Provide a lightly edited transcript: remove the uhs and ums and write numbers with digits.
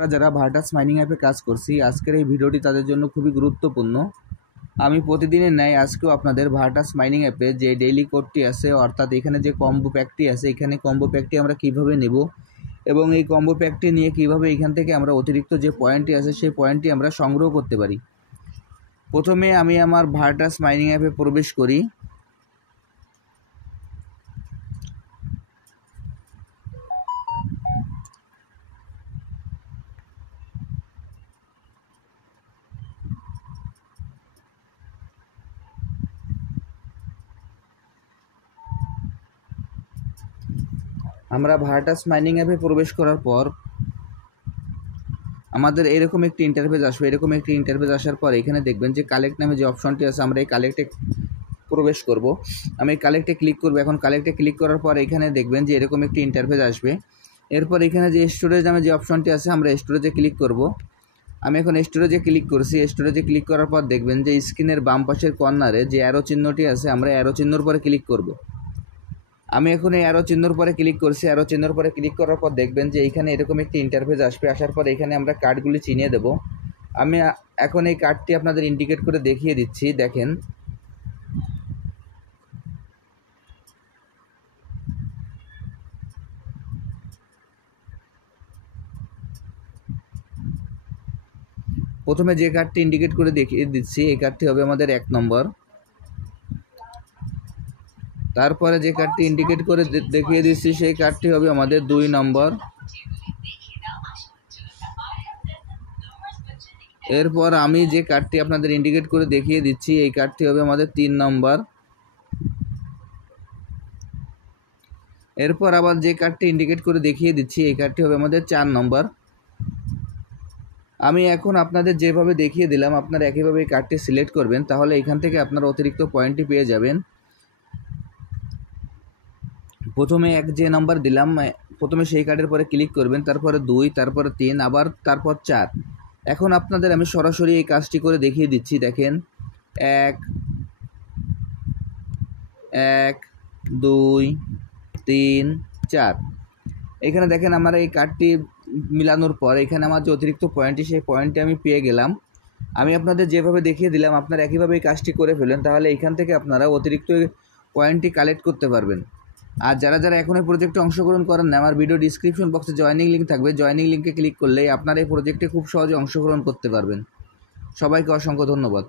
আমরা যারা Virtus mining অ্যাপে কাজ করছি, আজকের এই ভিডিওটি তাদের জন্য খুবই গুরুত্বপূর্ণ। আমি প্রতিদিনের ন্যায় আজকেও আপনাদের ভার্টাস মাইনিং অ্যাপে যে ডেইলি কোডটি আছে, অর্থাৎ এখানে যে কম্বো প্যাকটি আছে, এখানে কম্বো প্যাকটি আমরা কিভাবে নেব এবং এই কম্বো প্যাকটি নিয়ে কিভাবে এখান থেকে আমরা অতিরিক্ত যে পয়েন্টটি আছে সেই পয়েন্টটি আমরা সংগ্রহ করতে পারি। প্রথমে আমি আমার ভার্টাস মাইনিং অ্যাপে প্রবেশ করি। আমরা ভার্টাস মাইনিং অ্যাপে প্রবেশ করার পর আমাদের এরকম একটি ইন্টারফেস আসবে। এরকম একটি ইন্টারফেস আসার পর এখানে দেখবেন যে কালেক্ট নামে যে অপশনটি আছে, আমরা এই কালেক্টে প্রবেশ করব। আমি কালেক্টে ক্লিক করব। এখন কালেক্টে ক্লিক করার পর এখানে দেখবেন যে এরকম একটি ইন্টারফেস আসবে। এরপর এখানে যে স্টোরেজ নামে যে অপশনটি আছে, আমরা স্টোরেজে ক্লিক করব। আমি এখন স্টোরেজে ক্লিক করছি। স্টোরেজে ক্লিক করার পর দেখবেন যে স্ক্রিনের বাম পাশের কর্নারে যে অ্যারো চিহ্নটি আছে, আমরা অ্যারো চিহ্নর পরে ক্লিক করব। আমি এখন এই অ্যারো চিহ্নর পরে ক্লিক করছি। অ্যারো চিহ্নর পরে ক্লিক করার পর দেখবেন যে এইখানে এরকম একটি ইন্টারফেস আসবে। আসার পর এখানে আমরা কার্ডগুলি চিনিয়ে দেব। আমি এখন এই কার্ডটি আপনাদের ইন্ডিকেট করে দেখিয়ে দিচ্ছি। দেখেন, প্রথমে যে কার্ডটি ইন্ডিকেট করে দেখিয়ে দিচ্ছি এই কার্ডটি হবে আমাদের 1 নম্বর। তারপরে যে কার্ডটি ইন্ডিকেট করে দেখিয়ে দিচ্ছি সেই কার্ডটি হবে আমাদের 2 নম্বর। এরপর আমি যে কার্ডটি আপনাদের ইন্ডিকেট করে দেখিয়ে দিচ্ছি এই কার্ডটি হবে আমাদের 3 নম্বর। এরপর আবার যে কার্ডটি ইন্ডিকেট করে দেখিয়ে দিচ্ছি এই কার্ডটি হবে আমাদের 4 নম্বর। আমি এখন আপনাদের যেভাবে দেখিয়ে দিলাম আপনারা একইভাবে এই কার্ডটি সিলেক্ট করবেন, তাহলে এখান থেকে আপনারা অতিরিক্ত পয়েন্টটি পেয়ে যাবেন। প্রথমে যে নাম্বার দিলাম, প্রথমে সেই কার্ডের পরে ক্লিক করবেন, তারপরে 2, তারপরে 3, আবার তারপর 4। এখন আপনাদের আমি সরাসরি এই কাজটি করে দেখিয়ে দিচ্ছি। দেখেন, 1, 2, 3, 4। এখানে দেখেন আমার এই কার্ডটি মিলানোর পর এখানে আমার যে অতিরিক্ত পয়েন্টটি সেই পয়েন্টটি আমি পেয়ে গেলাম। আমি আপনাদের যেভাবে দেখিয়ে দিলাম আপনারা একইভাবে এই কাজটি করে ফেলেন, তাহলে এখান থেকে আপনারা অতিরিক্ত পয়েন্টটি কালেক্ট করতে পারবেন। আর যারা এখন এই প্রজেক্টে অংশগ্রহণ করেন না, আমার ভিডিও ডিসক্রিপশন বক্সে জয়েনিং লিঙ্ক থাকবে। জয়েনিং লিঙ্কে ক্লিক করলেই আপনারা এই প্রজেক্টে খুব সহজে অংশগ্রহণ করতে পারবেন। সবাইকে অসংখ্য ধন্যবাদ।